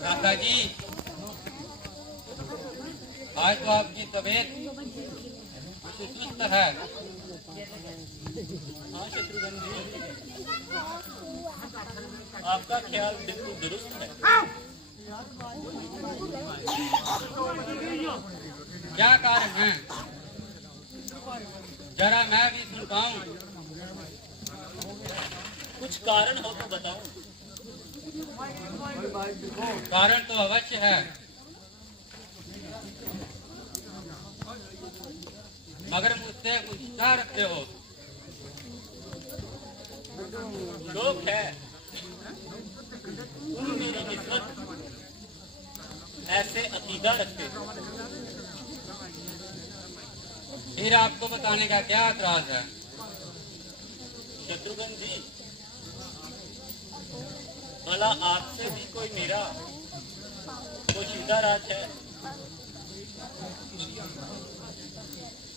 माता जी, आज तो आपकी तबीयत सुस्त है। हाँ शत्रुघ्न जी, आपका ख्याल बिल्कुल दुरुस्त है। क्या कारण है, जरा मैं भी सुन पाऊं। कुछ कारण हो तो बताओ। कारण तो अवश्य है, मगर मुझसे कुछ क्या रखते हो। शौक है तुम मेरी निस्बत ऐसे अकीदा रखते हो। फिर आपको बताने का क्या एतराज है। शत्रुघ्न जी, भला आपसे भी कोई मेरा पोशीदा राज है?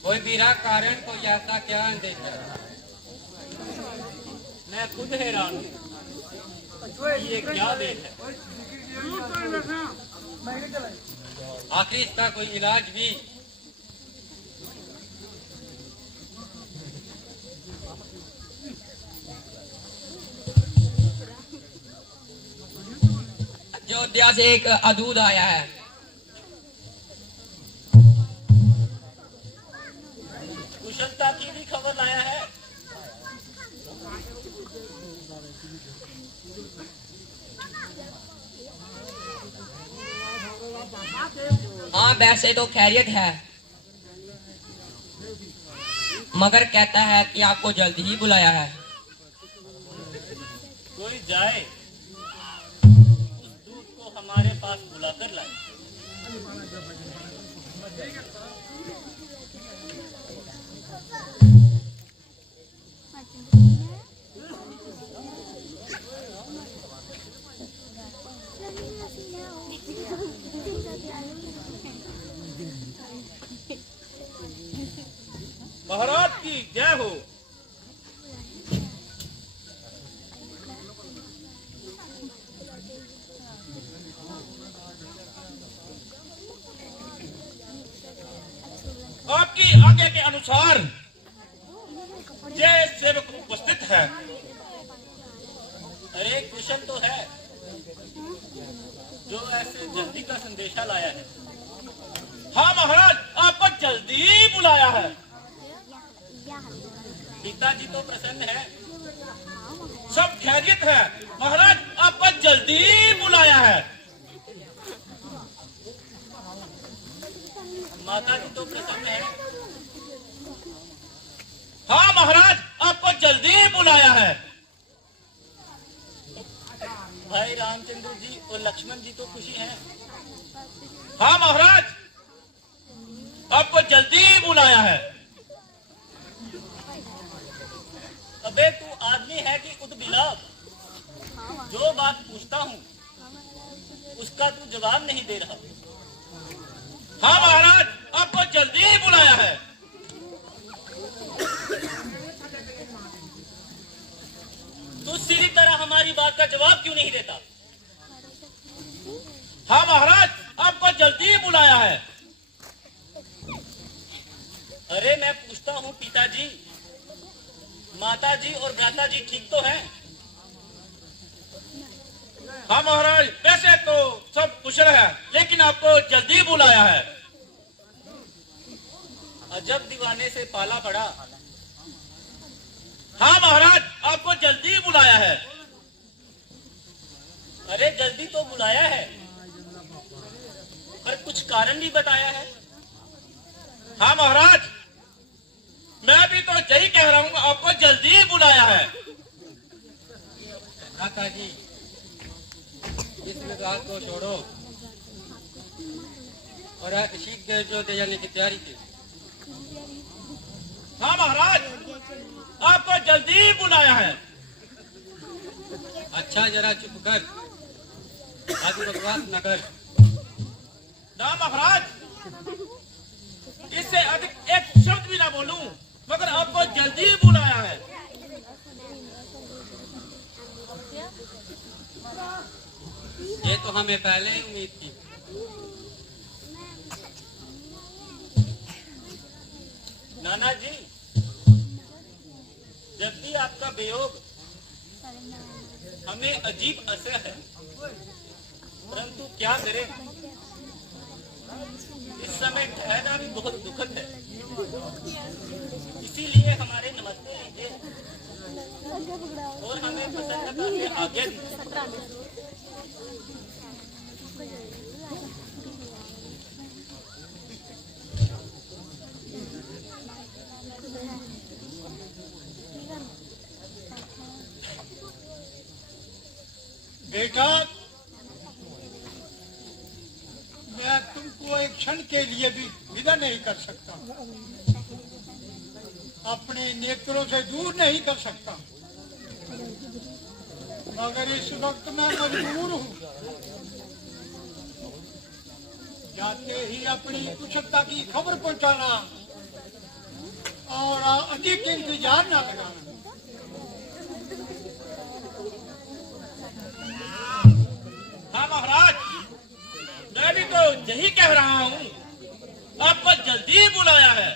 कोई मेरा कारण, कोई ऐसा क्या अंदेशा है। मैं खुद हैरान हूँ, ये क्या देख है। आखिर इसका कोई इलाज भी। अयोध्या से एक अदूत आया है। कुशलता की भी खबर लाया है। हाँ, वैसे तो खैरियत है, मगर कहता है कि आपको जल्द ही बुलाया है। कोई जाए उस दूत को हमारे पास बुलाकर लाए। महाराज की जय हो। आपकी आज्ञा के अनुसार जय सेवक उपस्थित है। अरे कुशल तो है जो ऐसे जल्दी का संदेशा लाया है। हाँ महाराज, आपको जल्दी बुलाया है। पिताजी तो प्रसन्न है। सब खैरियत है महाराज, आपको जल्दी बुलाया है। माता जी तो प्रसन्न है। हाँ महाराज, आपको जल्दी बुलाया है। भाई रामचंद्र जी और लक्ष्मण जी तो खुशी हैं। हाँ महाराज, आपको जल्दी बुलाया है। अबे तू आदमी है कि उदबिलाव? जो बात पूछता हूँ उसका तू जवाब नहीं दे रहा। हाँ महाराज, आपको जल्दी बुलाया है। तू सीधी तरह हमारी बात का जवाब क्यों नहीं देता? हाँ महाराज, आपको जल्दी बुलाया है। अरे मैं पूछता हूँ पिताजी, माता जी और भ्राता जी ठीक तो हैं? हाँ महाराज, वैसे तो सब कुशल है, लेकिन आपको जल्दी बुलाया है। अजब दीवाने से पाला पड़ा। हाँ महाराज, आपको जल्दी बुलाया है। अरे जल्दी तो बुलाया है, पर कुछ कारण भी बताया है। हाँ महाराज, मैं भी तो यही कह रहा हूँ, आपको जल्दी बुलाया है। माता जी, इस विवाद को छोड़ो और शीघ्र जो दे जाने की तैयारी की। हाँ महाराज, आपको जल्दी बुलाया है। अच्छा, जरा चुप कर, आदि बकवास न कर। ना महाराज, इससे अधिक एक शब्द भी ना बोलूं, मगर आपको जल्दी बुलाया है। ये तो हमें पहले ही उम्मीद थी। नाना जी, जब भी आपका वियोग हमें अजीब असर है, परंतु क्या करें, इस समय ठहरना भी बहुत दुखद है। इसीलिए हमारे नमस्ते लीजिए और हमें प्रसन्नता से आज्ञा दीजिए। बेटा, मैं तुमको एक क्षण के लिए भी विदा नहीं कर सकता, अपने नेत्रों से दूर नहीं कर सकता, मगर इस वक्त मैं मजबूर हूँ। जाते ही अपनी कुशलता की खबर पहुंचाना और अधिक इंतजार न लगाना। हाँ महाराज, मैं भी तो यही कह रहा हूँ, आपको जल्दी ही बुलाया है।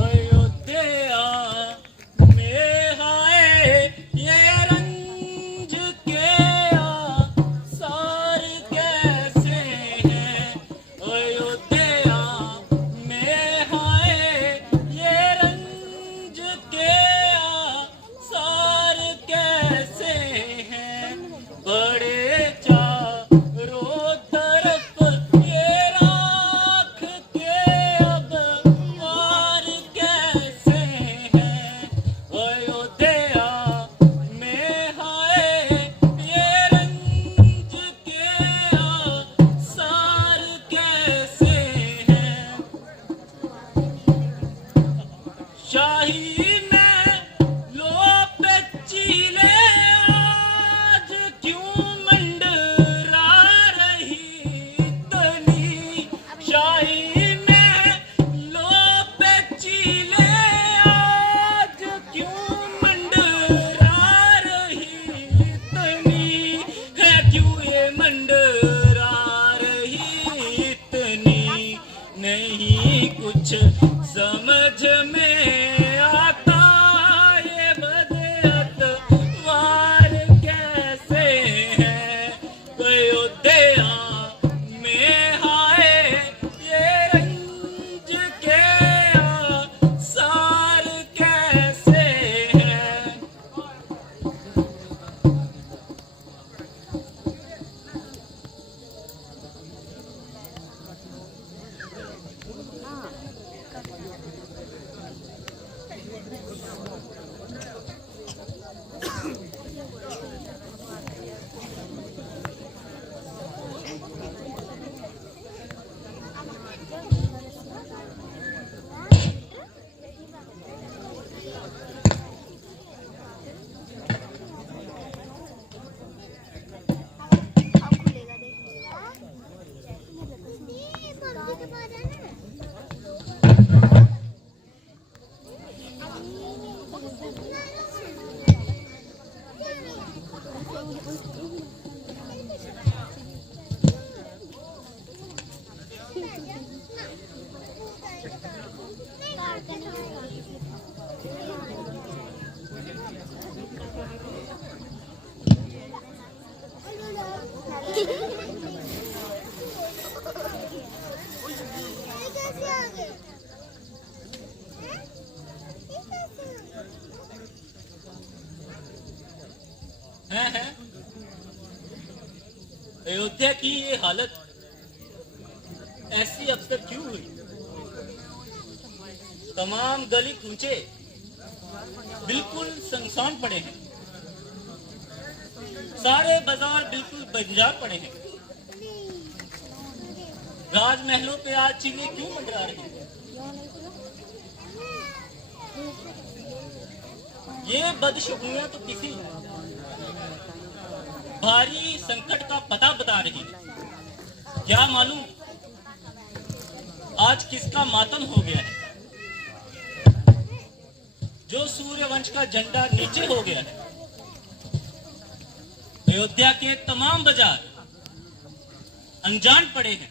अयोध्या में हाय ये रंज के आसार कैसे हैं। अयोध्या में हाय ये रंज के आसार कैसे हैं। बड़े चारों तरफ ये राख के अब वार कैसे हैं। अयोध्या में हाय ये रंज के आसार कैसे हैं। शाही में लो पे चीले आज क्यों मंडरा रही तनी। शाही में लो पे चीले आज क्यों मंडरा रही तनी। है क्यों ये मंडरा रही तनी। नहीं कुछ समझ में आता ये बदअत वार कैसे हैं। अयोध्या में हाय ये रंज के आसार कैसे हैं। है। अयोध्या की ये हालत ऐसी अक्सर क्यों हुई। तमाम गली कूचे बिल्कुल सुनसान पड़े हैं। सारे बाजार बिल्कुल बंजार पड़े हैं। राजमहलों पे आज चीनी क्यों मंडरा रही है? ये बदशगुनियां तो किसी भारी संकट का पता बता रही है। क्या मालूम आज किसका मातम हो गया है? जो सूर्यवंश का झंडा नीचे हो गया है। अयोध्या के तमाम बाजार अनजान पड़े हैं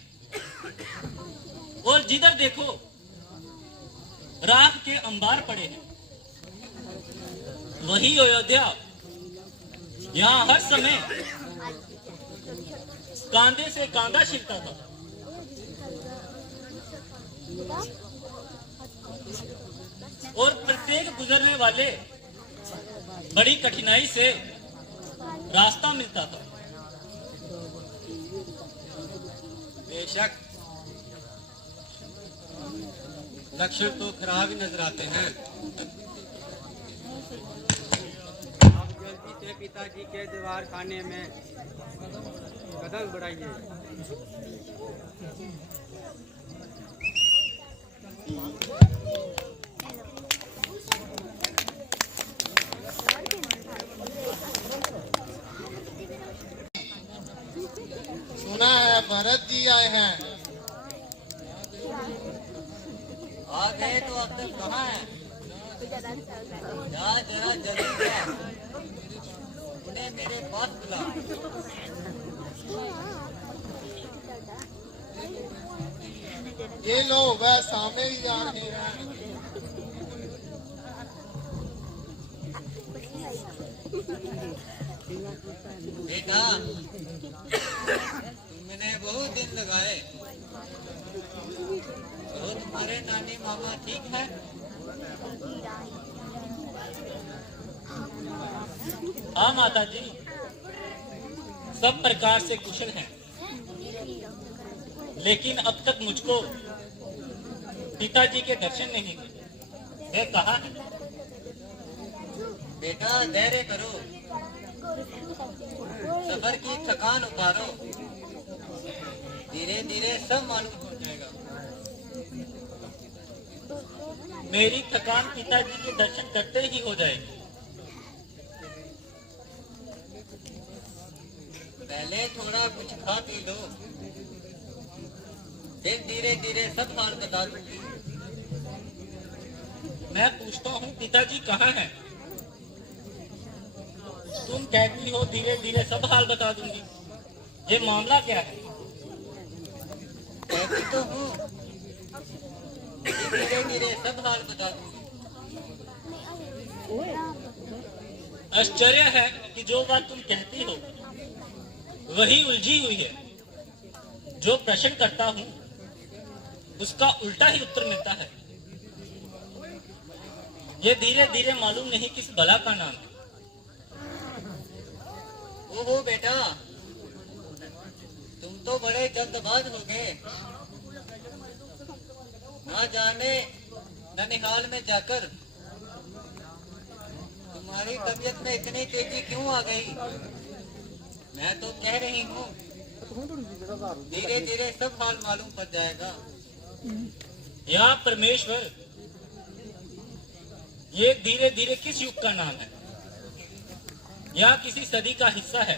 और जिधर देखो राख के अंबार पड़े हैं। वही अयोध्या यहाँ हर समय कांधे से कांधा छिलता था। और प्रत्येक गुजरने वाले बड़ी कठिनाई से रास्ता मिलता था। बेशक लक्षण तो खराब ही नजर आते हैं। आप जल्दी से पिताजी के दीवार खाने में कदम बढ़ाइए। सुना है भरत जी आए हैं। आ गए तो अब तक कहाँ है? जा जरा जल्दी जा, उन्हें मेरे पास बुला। ये लो वह सामने ही जा रहे हैं। बेटा तुमने बहुत दिन लगाए, तो तुम्हारे नानी मामा ठीक है? हाँ माता जी, सब प्रकार से कुशल हैं। लेकिन अब तक मुझको पिताजी के दर्शन नहीं हुए। वे कहाँ हैं? बेटा धैर्य करो, सफर की थकान उतारो, धीरे धीरे सब मालूम हो जाएगा। मेरी थकान पिताजी के दर्शन करते ही हो जाएगी। पहले थोड़ा कुछ खा पी लो, फिर धीरे धीरे सब हाल बता दूंगी। मैं पूछता हूँ पिताजी कहाँ हैं? तुम कहती हो धीरे धीरे सब हाल बता दूंगी। ये मामला क्या है? कहती तो हूँ धीरे धीरे सब हाल बता दूंगी। आश्चर्य है कि जो बात तुम कहती हो वही उलझी हुई है। जो प्रश्न करता हूँ उसका उल्टा ही उत्तर मिलता है। ये धीरे धीरे मालूम नहीं किस बला का नाम है। ओहो बेटा, तुम तो बड़े जल्दबाज हो गए। ना जाने ननिहाल में जाकर तुम्हारी तबीयत में इतनी तेजी क्यों आ गई? मैं तो कह रही हूँ धीरे धीरे सब हाल मालूम पड़ जाएगा। या परमेश्वर, ये धीरे धीरे किस युग का नाम है? या किसी सदी का हिस्सा है?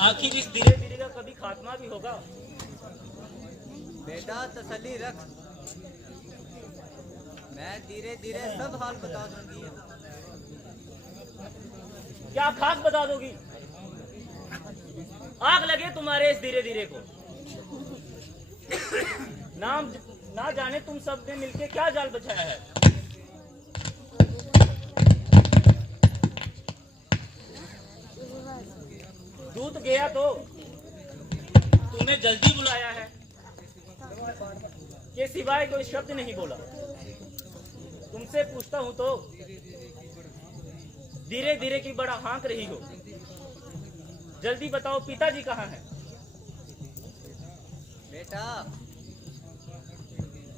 आखिर इस धीरे धीरे का कभी खात्मा भी होगा? बेटा तसल्ली रख, मैं धीरे धीरे सब हाल बता दूंगी। क्या खाक बता दोगी? आग लगे तुम्हारे इस धीरे धीरे को। नाम ना जाने तुम सब ने मिलके क्या जाल बचाया है। दूत गया तो तुम्हें जल्दी बुलाया है के सिवाय कोई शब्द नहीं बोला। तुमसे पूछता हूं तो धीरे धीरे की बड़ा हाँक रही हो। जल्दी बताओ पिताजी कहाँ हैं? बेटा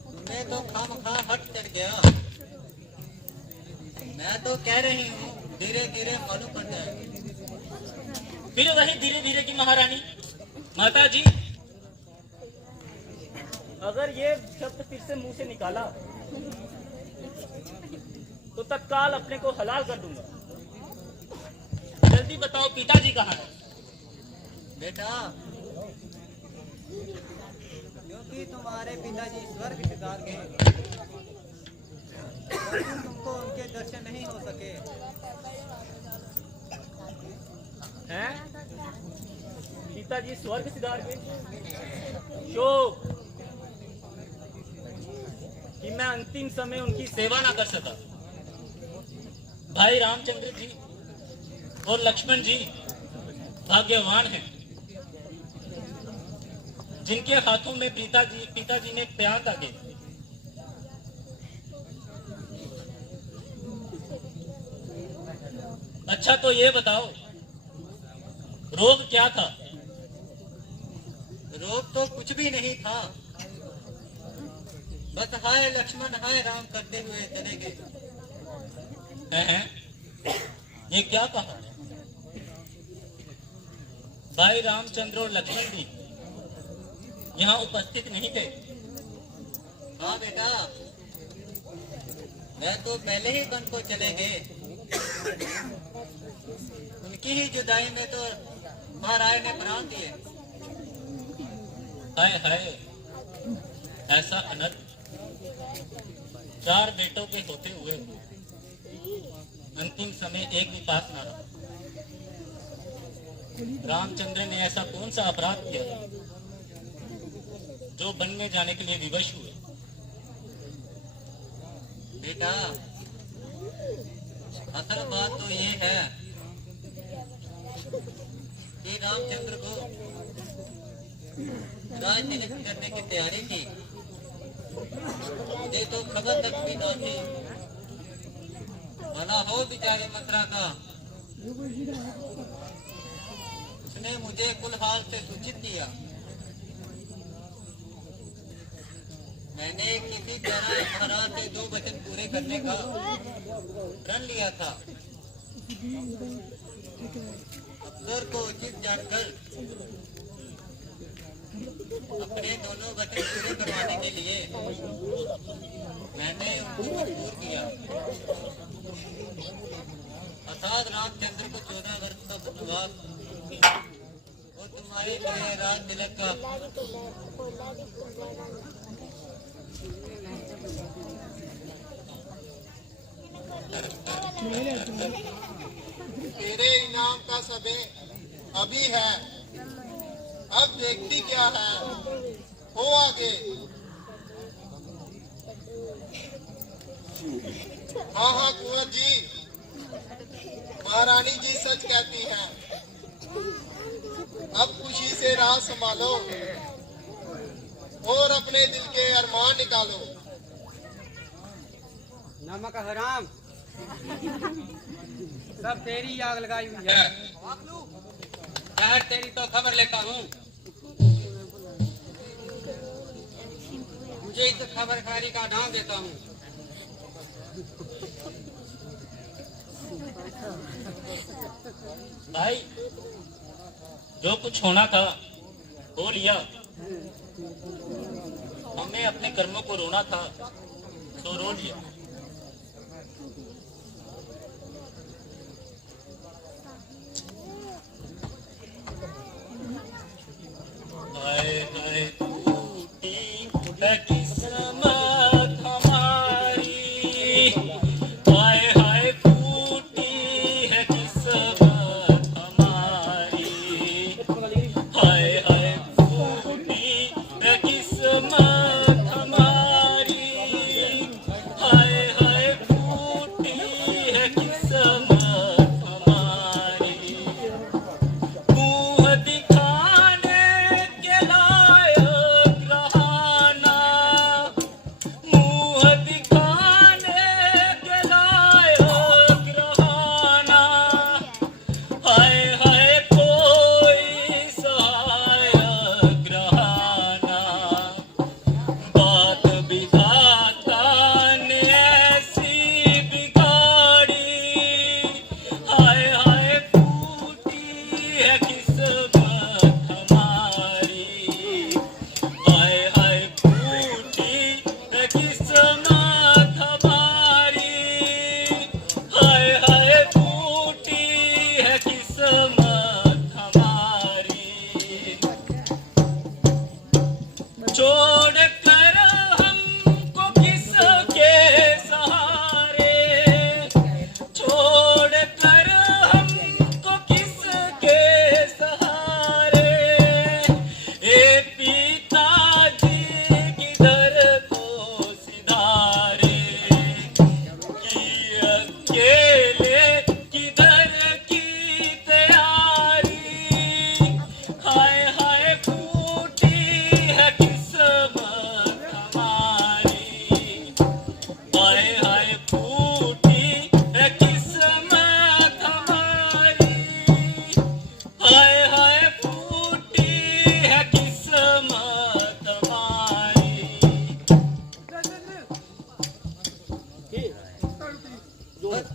तुम्हें तो खामखा हट चढ़ गया। मैं तो कह रही हूँ धीरे धीरे मालूम पड़ जाएगा। फिर वही धीरे धीरे की महारानी। माता जी, अगर ये शब्द फिर से मुंह से निकाला तो तत्काल अपने को हलाल कर दूंगा। जल्दी बताओ पिताजी कहाँ है? बेटा, क्योंकि तुम्हारे पिताजी स्वर्ग सिधार गए, परंतु तुमको उनके दर्शन नहीं हो सके। हैं? पिताजी स्वर्ग सिधार के शोक कि मैं अंतिम समय उनकी सेवा ना कर सका। भाई रामचंद्र जी और लक्ष्मण जी भाग्यवान हैं जिनके हाथों में पिताजी ने प्यार दागे। अच्छा तो ये बताओ रोग क्या था? रोग तो कुछ भी नहीं था, बस हाय लक्ष्मण हाय राम करते हुए चले गए। हैं? ये क्या कहा? भाई रामचंद्र और लक्ष्मण जी यहाँ उपस्थित नहीं थे? हाँ बेटा, मैं तो पहले ही वन को चले गए। उनकी ही जुदाई में तो महाराज ने प्राण दिए। हाय हाय, ऐसा अनर्थ 4 बेटों के होते हुए अंतिम समय एक भी पास ना रहा। रामचंद्र ने ऐसा कौन सा अपराध किया जो वन में जाने के लिए विवश हुए? बेटा, असल बात तो ये है कि रामचंद्र को राजनीति करने की तैयारी की। मुझे तो खबर तक भी ना थी। भला हो बेचारे मथुरा का, उसने मुझे कुल हाल से सूचित किया। मैंने किसी तरह महाराज से 2 वचन पूरे करने का प्रण लिया था। अफसर को उचित जानकर अपने दोनों वचन पूरे करवाने के लिए मैंने उनको मजबूर किया। अर्थात रामचंद्र को 14 वर्ष का वनवास और तुम्हारे लिए राज तिलक का तेरे इनाम का समय अभी है, अब देखती क्या है, हो आगे। हाँ हाँ कुंवर जी, महारानी जी सच कहती हैं। अब खुशी से राह संभालो और अपने दिल के अरमान निकालो। नमक हराम, सब तेरी आग लगाई हुई है। शहर तेरी तो खबर लेता हूँ। मुझे इस खबरखारी का नाम देता हूँ। भाई जो कुछ होना था हो लिया। हमें अपने कर्मों को रोना था तो रो लिया। हाय हाय टूटी है किस्मत हमारी, हाय हाय टूटी है किस्मत हमारी, हाय हाय टूटी है किस्मत हमारी, हाय हाय टूटी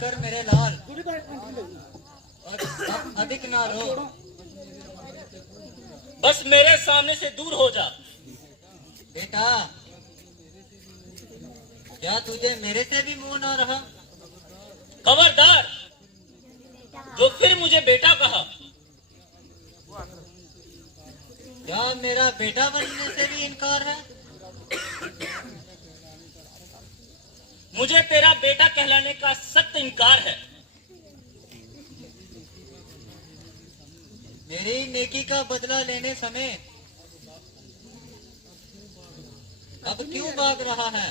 कर मेरे लाल, और अब अधिक ना रो। बस मेरे सामने से दूर हो जा। बेटा, क्या तुझे मेरे से भी मोह ना रहा? खबरदार, जो फिर मुझे बेटा कहा। क्या मेरा बेटा बनने से भी इनकार है? मुझे तेरा बेटा कहलाने का सख्त इनकार है। मेरी नेकी का बदला लेने समय अब क्यों भाग रहा है?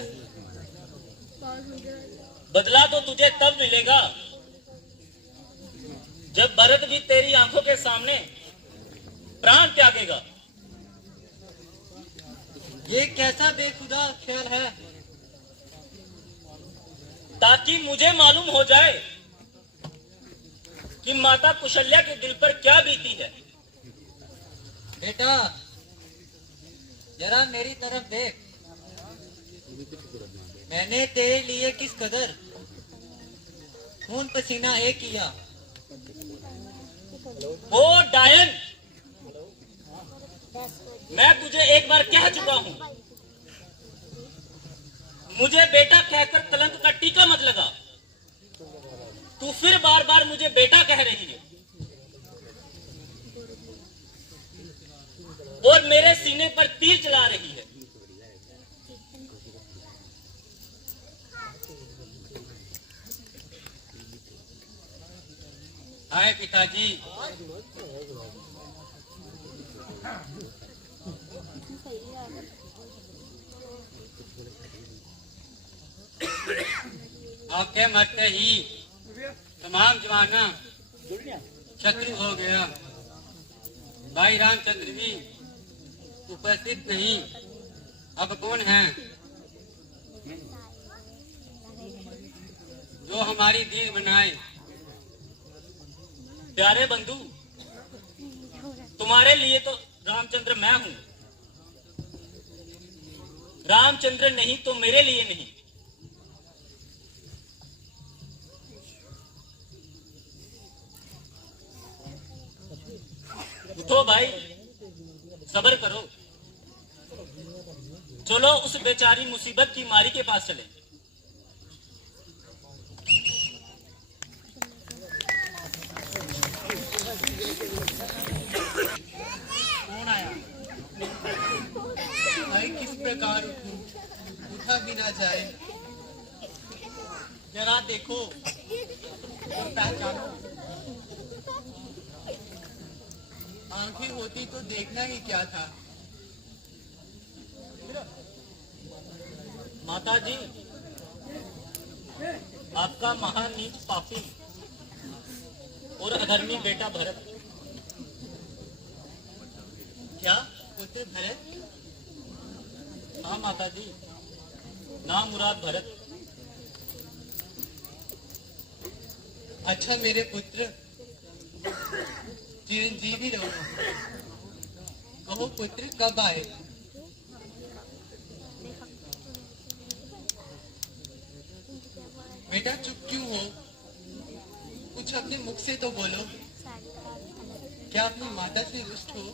बदला तो तुझे तब मिलेगा जब भरत भी तेरी आंखों के सामने प्राण त्यागेगा। ये कैसा बेखुदा ख्याल है? ताकि मुझे मालूम हो जाए कि माता कुशल्या के दिल पर क्या बीती है। बेटा, जरा मेरी तरफ देख। मैंने तेरे लिए किस कदर खून पसीना एक किया। ओ डायन, मैं तुझे एक बार कह चुका हूं, मुझे बेटा कहकर कलंक का टीका मत लगा। तू फिर बार बार मुझे बेटा कह रही है और मेरे सीने पर तीर चला रही है। आए पिताजी, आपके मरते ही तमाम जमाना शत्रु हो गया। भाई रामचंद्र भी उपस्थित नहीं, अब कौन है जो हमारी दीद बनाए? प्यारे बंधु, तुम्हारे लिए तो रामचंद्र मैं हूं। रामचंद्र नहीं तो मेरे लिए नहीं। उठो भाई, सब्र करो। चलो उस बेचारी मुसीबत की मारी के पास चले। कौन आया? भाई किस प्रकार उठूं? उठा भी ना जाए। जरा देखो और पहचानो। आंखें होती तो देखना ही क्या था। माता जी, आपका महानीत पापी और अधर्मी बेटा भरत। क्या पुत्र भरत? हाँ माता जी, नाम मुराद भरत। अच्छा मेरे पुत्र, चिरंजीवी रहो। कहो पुत्र कब आए? बेटा चुप क्यों हो? कुछ अपने मुख से तो बोलो। क्या अपनी माता से रुष्ट हो?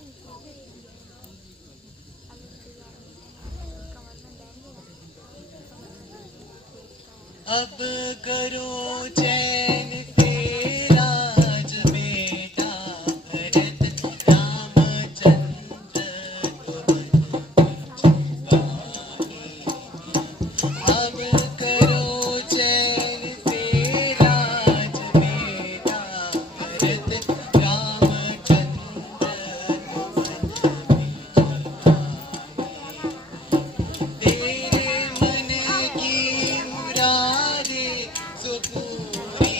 अब करो चैन से राज बेटा भरत रामचंद्र अब करो चैन से राज बेटा भरत रामचंद्र तेरे मन की मुरादे सो पूरी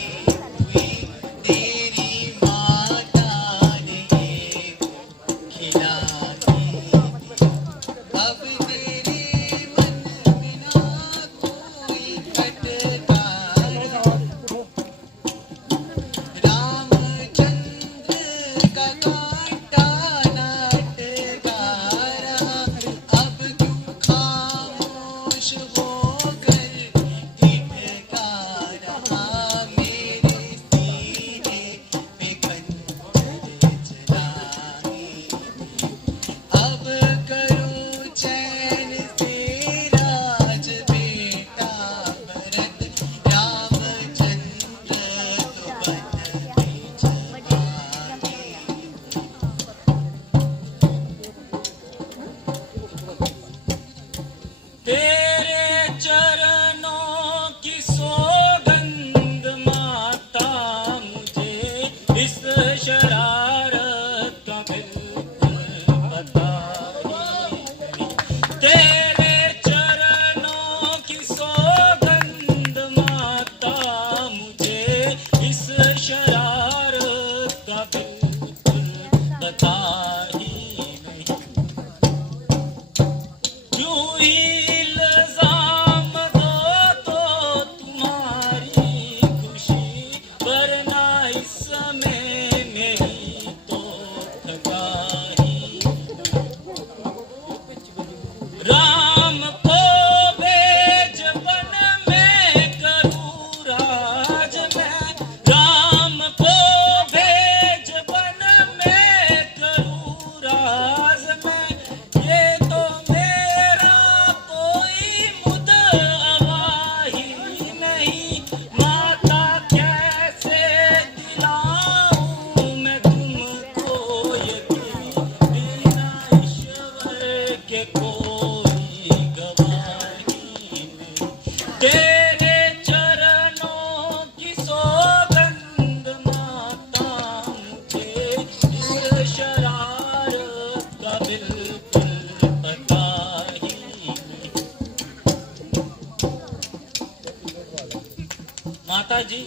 माता जी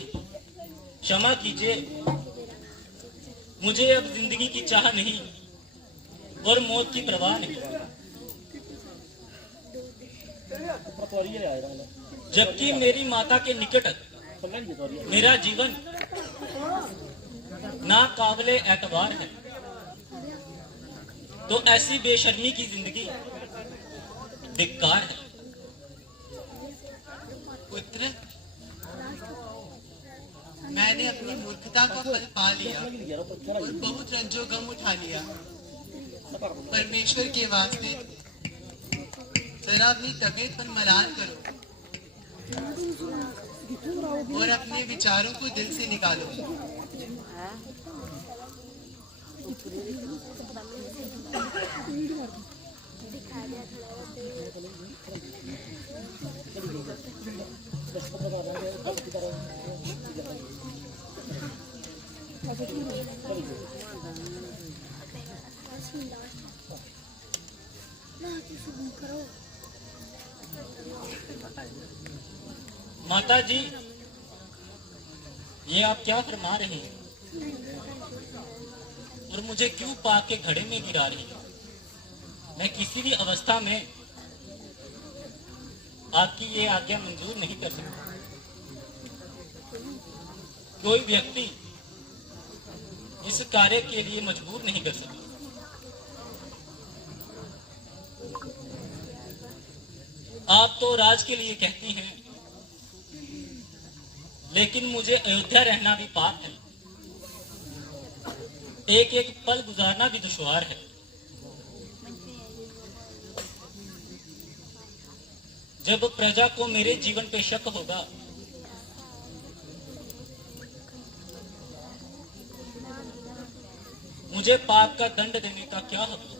क्षमा कीजिए, मुझे अब जिंदगी की चाह नहीं और मौत की परवाह नहीं। जबकि मेरी माता के निकट मेरा जीवन नाकाबिले एतबार है, तो ऐसी बेशर्मी की जिंदगी धिक्कार है। पुत्र, मैंने अपनी मूर्खता का फल पा लिया और बहुत रंजो गम उठा लिया। परमेश्वर के वास्ते जरा अपनी तबीयत पर मलाल करो और अपने विचारों को दिल से निकालो। माता जी, ये आप क्या फरमा रही हैं और मुझे क्यों पाक के घड़े में गिरा रही हैं? मैं किसी भी अवस्था में आपकी ये आज्ञा मंजूर नहीं कर सकता। कोई व्यक्ति इस कार्य के लिए मजबूर नहीं कर सकता। आप तो राज के लिए कहती हैं, लेकिन मुझे अयोध्या रहना भी पाप है, एक एक पल गुजारना भी दुश्वार है। जब प्रजा को मेरे जीवन पे शक होगा, मुझे पाप का दंड देने का क्या हक होगा?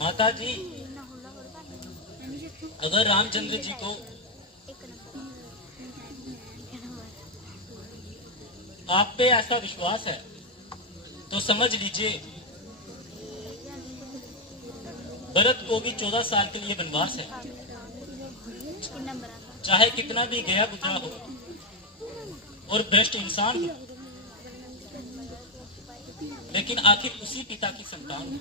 माता जी, अगर रामचंद्र जी को आप पे ऐसा विश्वास है तो समझ लीजिए भरत को भी 14 साल के लिए वनवास है। चाहे कितना भी गया गुजरा हो और भ्रष्ट इंसान हो, लेकिन आखिर उसी पिता की संतान हूं।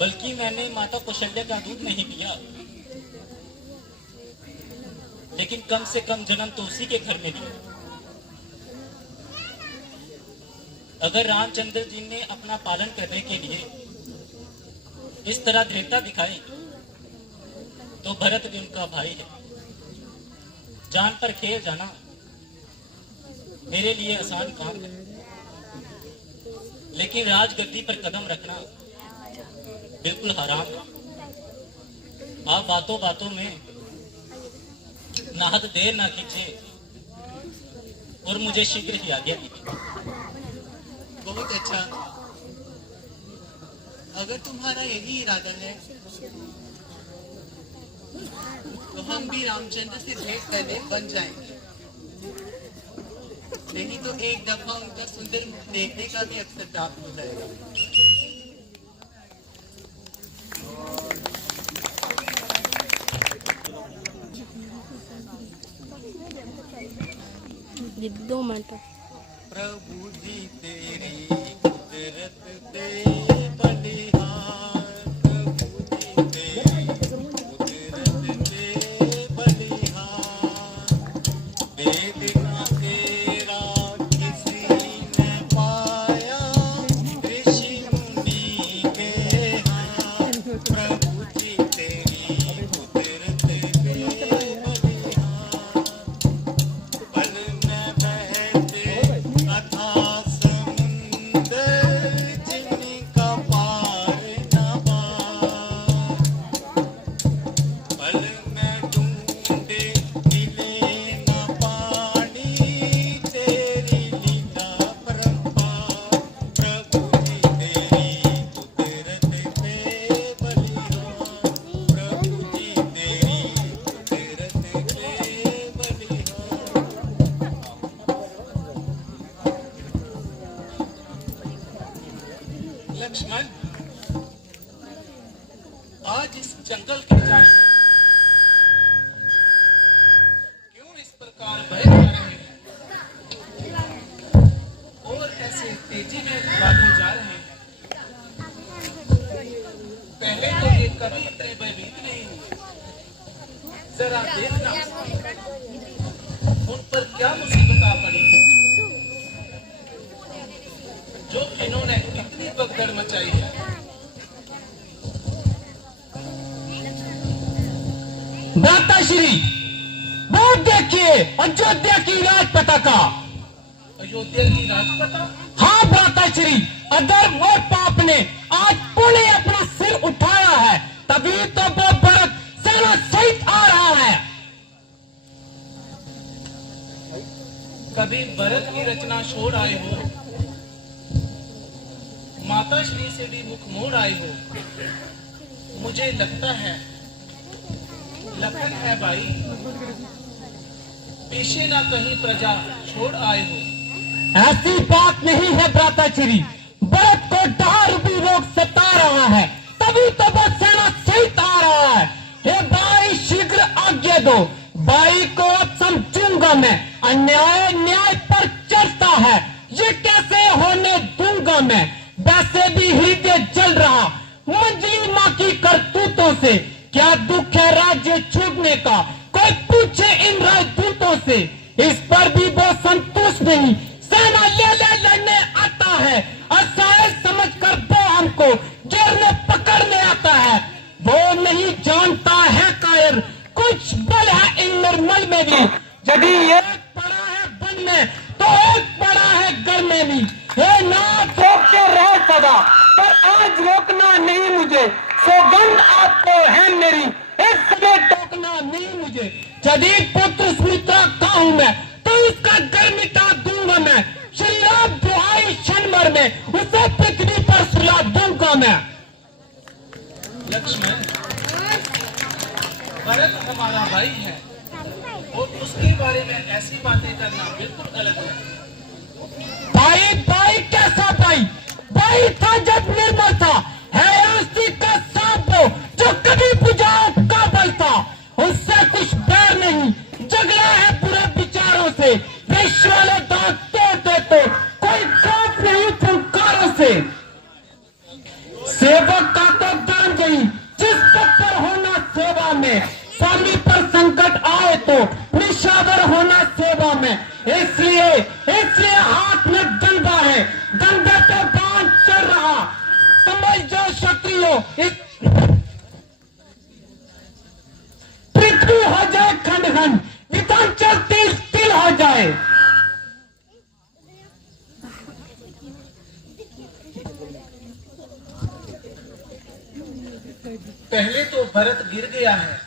बल्कि मैंने माता कौशल्या का दूध नहीं पिया, लेकिन कम से कम जन्म तो उसी के घर में लिया। अगर रामचंद्र जी ने अपना पालन करने के लिए इस तरह दृढ़ता दिखाई, तो भरत भी उनका भाई है। जान पर खेल जाना मेरे लिए आसान काम है, लेकिन राजगद्दी पर कदम रखना बिल्कुल हराम है। आप बातों बातों में नाहक देर ना कीजिए और मुझे शीघ्र ही आज्ञा दीजिए। बहुत अच्छा, अगर तुम्हारा यही इरादा है तो हम भी रामचंद्र से भेंट करने बन जाएंगे। नहीं तो एक दफा उनका सुंदर मुख देखने का भी अवसर प्राप्त हो जाएगा। ये 2 मिनट। प्रभु जी तेरी कुदरत ते बलिहार, प्रभु जी तेरी कुदरत ते बलिहार, वेद ना तेरा किसी ने पाया, ऋषि मुनि के हार, प्रभु जी तेरी कुदरत ते बलिहार, पल में बहते अथाह समुंदर, जिनका जंगल के जानवर क्यों इस प्रकार बह जा रहे हैं और ऐसे तेजी में भागे जा रहे हैं। पहले तो ये कभी इतने भयभीत नहीं हुए। जरा देखना उन पर क्या मुसीबत आ पड़ी है जो इन्होंने इतनी भगदड़ मचाई है। भ्राताश्री, वो देखिए अयोध्या की राजपताका। अयोध्या की राजपता? हाँ भ्राताश्री, अगर वो पाप ने आज पुणे अपना सिर उठाया है तभी तो वो भरत सेना सहित आ रहा है। कभी भरत की रचना छोड़ आए हो, माता श्री से भी मुख मोड़ आए हो। मुझे लगता है लखन है भाई, पीछे ना कहीं प्रजा छोड़ आए हो। ऐसी बात नहीं है भ्राताश्री, भरत को दारूपी रोग सता रहा है तभी तो वो सेना सहित आ रहा है। हे भाई, शीघ्र आज्ञा दो, भाई को अब समझूंगा मैं। अन्याय न्याय पर चलता है, ये कैसे होने दूंगा मैं। वैसे भी हृदय जल रहा मंजली माँ की करतूतों से। क्या दुख है राज्य छूटने का, कोई पूछे इन राजदूतों से। इस पर भी वो संतुष्ट नहीं, सेना ले लड़ने आता है। असहाय समझकर वो हमको घेरने पकड़ने आता है। वो नहीं जानता है कायर, कुछ बल है इन निर्मल में भी। यदि एक पड़ा है वन में तो एक पड़ा है घर में भी। हे नाथ, रोकते रहे सदा, पर आज रोकना नहीं मुझे। सौगंध आपको है मेरी, इस समय टोकना नहीं मुझे। यदि पुत्र सुमित्रा का हूं मैं तो इसका घर मिटा दूंगा मैं। श्री राम दुहाई क्षण भर में उसे पृथ्वी पर सुला दूंगा मैं। लक्ष्मण, भरत हमारा भाई है और उसके बारे में ऐसी बातें करना बिल्कुल गलत है। भाई भाई कैसा भाई? भाई था जब निर्मल था, है आस्ती का सांप वो जो कभी बुझाओ काबल था। उससे कुछ डर नहीं, झगड़ा है बुरे विचारों से। विश्व वाले दांत तोड़ते तो कोई खौफ नहीं फुंकारों से। सेवक का तो धर्म गई जिस पद पर होना सेवा में। स्वामी पर संकट आए तो निशावर होना सेवा में। इसलिए हाथ में डंडा है, डंडे पे बाण चल रहा। समझ जाओ क्षत्रियो, इस पृथ्वी हो जाए खंड खंड, विधांचल तिल तिल हो जाए। पहले तो भरत गिर गया है,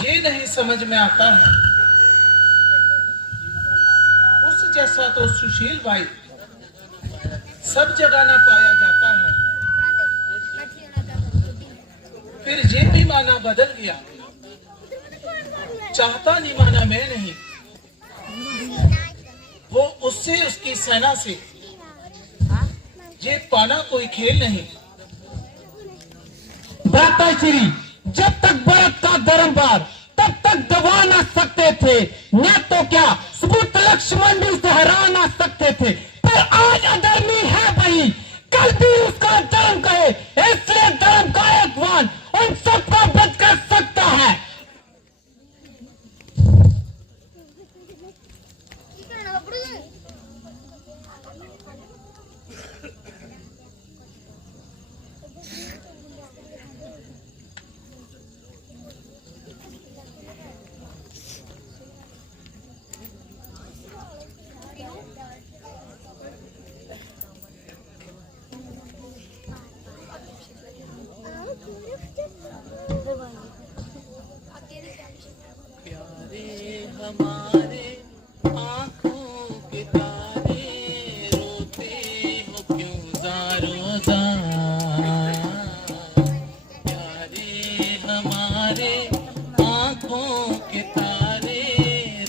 ये नहीं समझ में आता है उस जैसा तो सुशील भाई सब जगह ना पाया जाता है। फिर ये भी माना बदल गया, चाहता नहीं माना मैं नहीं। वो उससे उसकी सेना से ये पाना कोई खेल नहीं। भ्राताश्री, जब तक भरत का धर्मभार तब तक दबा ना सकते थे, न तो क्या सबूत लक्ष्मण भी उसे हरा ना सकते थे। पर आज अधर्मी है भाई, कल भी उसका धर्म कहे, इसलिए धर्म का एक वान उन सबको बच कर सकता है। हमारे आंखों के तारे रोते हो क्यों ज़ारो ज़ार। प्यारे हमारे आंखों के तारे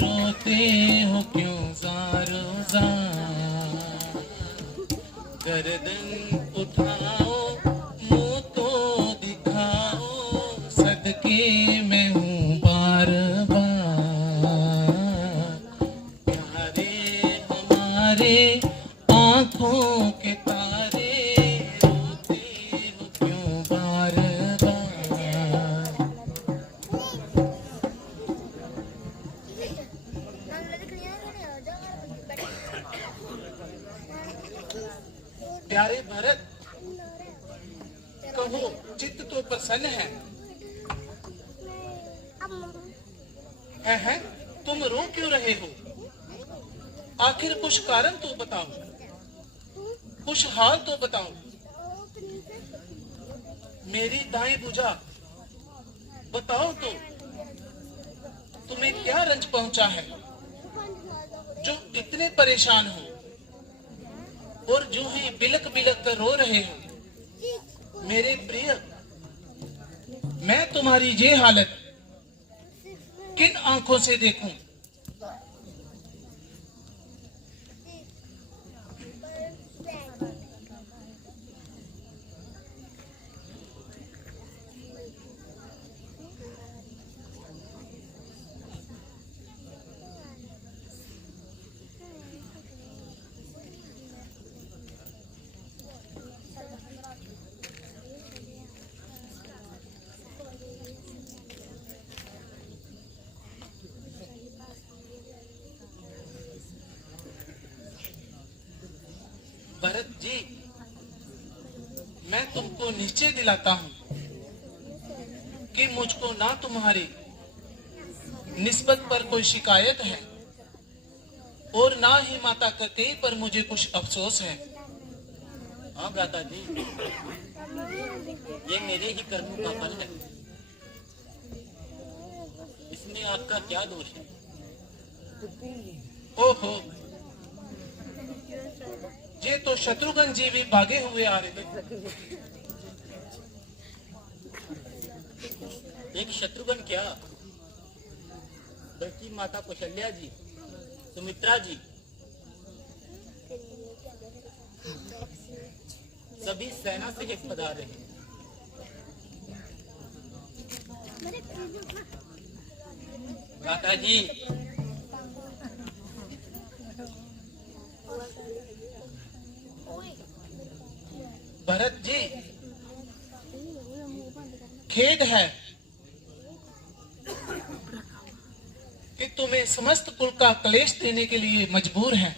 रोते हो क्यों ज़ारो ज़ार। गर्दन उठाओ मुंह तो दिखा कहो, चित्त तो प्रसन्न है, तुम रो क्यों रहे हो? आखिर कुछ कारण तो बताओ, कुछ हाल तो बताओ। मेरी दाएं भुजा बताओ तो, तुम्हें क्या रंज पहुंचा है जो इतने परेशान हो और जो ही बिलक बिलक कर रो रहे हो? मेरे प्रिय, मैं तुम्हारी ये हालत किन आंखों से देखूं? भरत जी, मैं तुमको निश्चय दिलाता हूं कि मुझको ना तुम्हारी निस्बत पर कोई शिकायत है और ना ही माता कतेई पर मुझे कुछ अफसोस है। हाँ भ्राता जी, ये मेरे ही कर्मों का फल है, इसमें आपका क्या दोष है? ओहो, ये तो शत्रुघ्न जी भी भागे हुए आ रहे थे। एक शत्रुघ्न क्या, बल्कि माता कौशल्या जी, सुमित्रा जी, सभी सेना से एक पधारे हैं। भ्राता जी, भरत जी, खेद है कि तुम्हें समस्त कुल का क्लेश देने के लिए मजबूर हैं।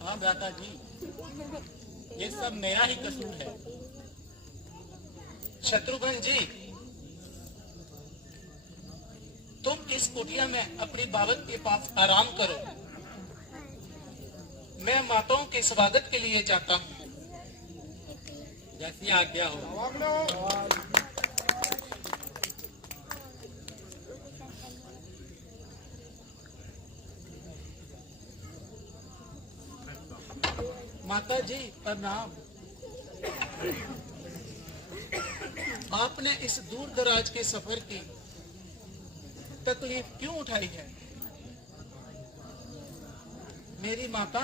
हाँ भ्राता जी, ये सब मेरा ही कसूर है। शत्रुघ्न जी, तुम इस कुटिया में अपनी बावत के पास आराम करो, मैं माताओं के स्वागत के लिए जाता हूँ। जैसी आज्ञा हो। माता जी प्रणाम। आपने इस दूर दराज के सफर की तकलीफ क्यों उठाई है? मेरी माता,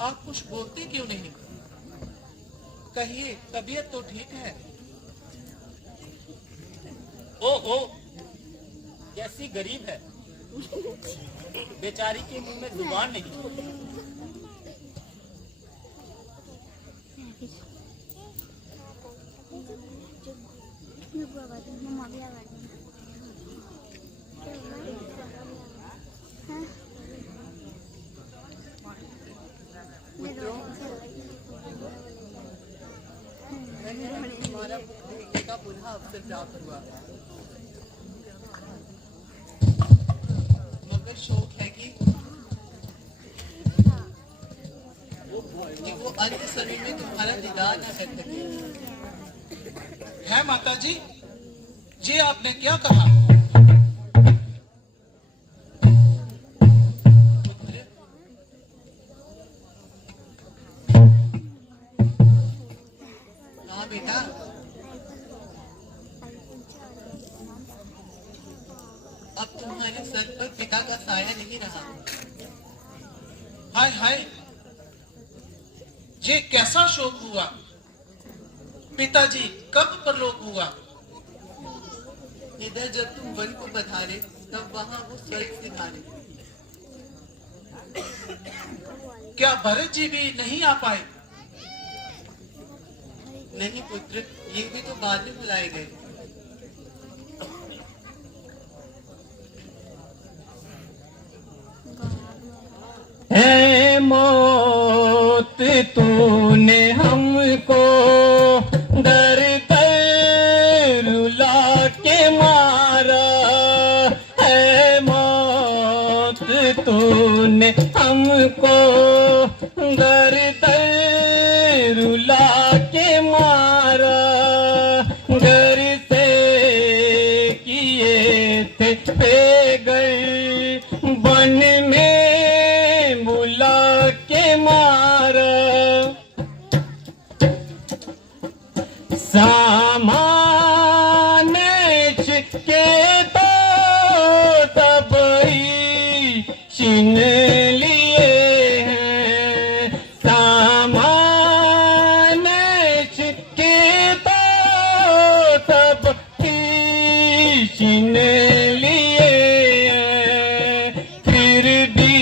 आप कुछ बोलती क्यों नहीं? कहिए, तबीयत तो ठीक है? ओ, कैसी गरीब है, बेचारी के मुंह में जुबान नहीं। तुम्हारा देखने का पुनः अवसर प्राप्त हुआ, मगर शौक है कि वो अंत समय में तुम्हारा दीदार न कर सके। है माता जी, ये आपने क्या कहा? हाँ बेटा, अब तुम्हारे सर पर पिता का साया नहीं रहा। हाय हाय, ये कैसा शोक हुआ? पिताजी कब परलोक हुआ? इधर जब तुम वन को पधारे, तब वहाँ वो स्वर्ग सिधारे। क्या भरत जी भी नहीं आ पाए? नहीं पुत्र, ये भी तो बाद में बुलाए गए। है मौत तूने हमको रुला के मारा, घर से किए थे बेघर, वन में बुला के मारा। सामान के तो सब ही छीन लिए हैं, सामान के तो सब ही छीन लिए हैं, फिर भी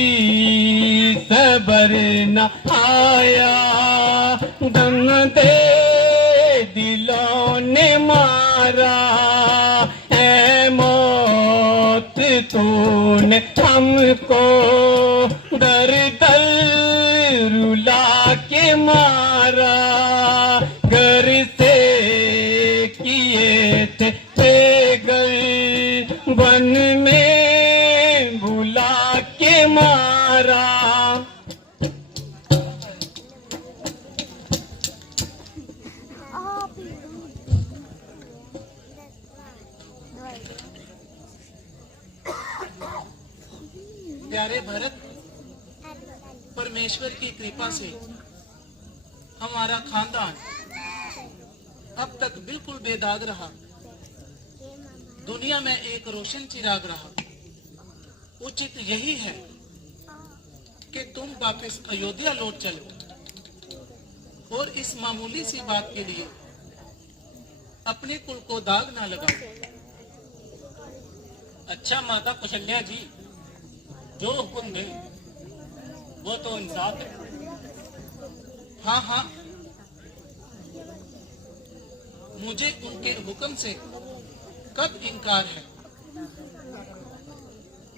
सबर न आया, दम दे दिलों ने मारा। ऐ मौत तूने हमको दर दर रुला के मारा, घर से किए थे बेघर, वन में बुला के मारा। प्यारे भरत, परमेश्वर की कृपा से हमारा खानदान अब तक बिल्कुल बेदाग रहा, दुनिया में एक रोशन चिराग रहा। उचित यही है कि तुम वापस अयोध्या लौट चलो और इस मामूली सी बात के लिए अपने कुल को दाग ना लगाओ। अच्छा माता कौशल्या जी, जो हुक्म दे वो तो इंसाफ है। हाँ हाँ, मुझे उनके हुक्म से कब इनकार है।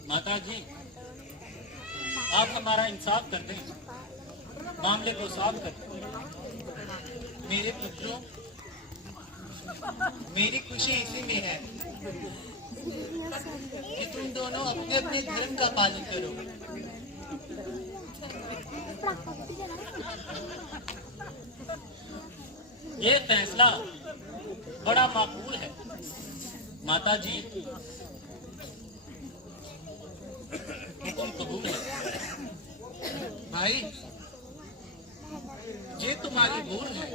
माता जी, आप हमारा इंसाफ कर दें, मामले को साफ कर दें। मेरे पुत्रों, मेरी खुशी इसी में है कि तुम दोनों अपने अपने धर्म का पालन करो। ये फैसला बड़ा माकूल है। माता जी, हुक्म कबूल है। भाई, ये तुम्हारी भूल है,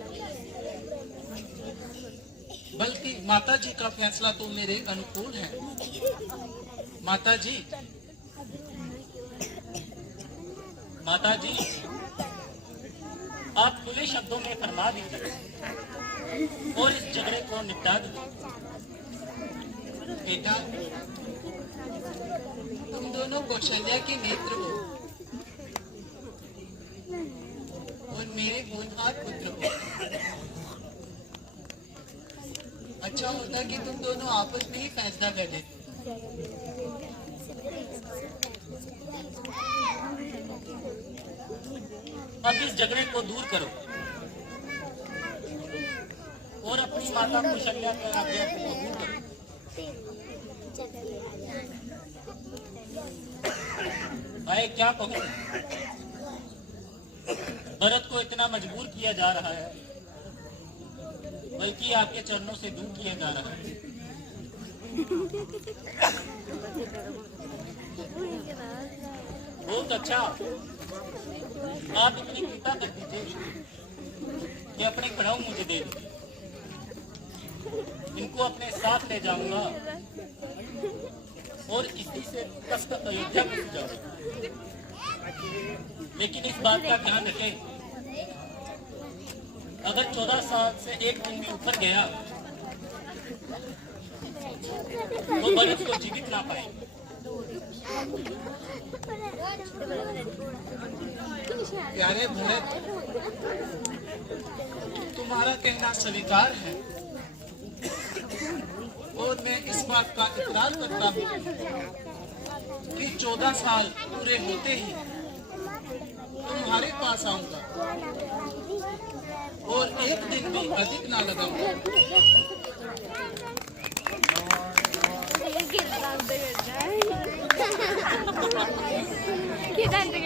बल्कि माता जी का फैसला तो मेरे अनुकूल है। माता जी, माता जी, आप खुले शब्दों में फरमा दीजिए और इस झगड़े को निपटा दीजिए। बेटा, तुम दोनों कौशल्या के नेत्र हो और मेरे होनहार पुत्र हो। अच्छा होता कि तुम दोनों आपस में ही फैसला कर देते। अब इस झगड़े को दूर करो और अपनी माता कौशल्या के आज्ञा को कबूल करो। भाई, क्या कहूं, भरत को इतना मजबूर किया जा रहा है, बल्कि आपके चरणों से दूर किया जा रहा है। बहुत अच्छा, आप इतनी कृपा कर दीजिए कि अपने कड़ाऊ मुझे दे दीजिए। इनको अपने साथ ले जाऊंगा और इसी से तख्त अयोध्या में जाऊंगा। लेकिन इस बात का ध्यान रखें, अगर 14 साल से एक दिन भी ऊपर गया तो भरत को जीवित ना पाएंगे। प्यारे भरत, तुम्हारा कहना स्वीकार है और मैं इस बात का इकरार करता हूँ कि 14 साल पूरे होते ही तुम्हारे पास आऊंगा और एक दिन भी अधिक ना लगाऊंगा।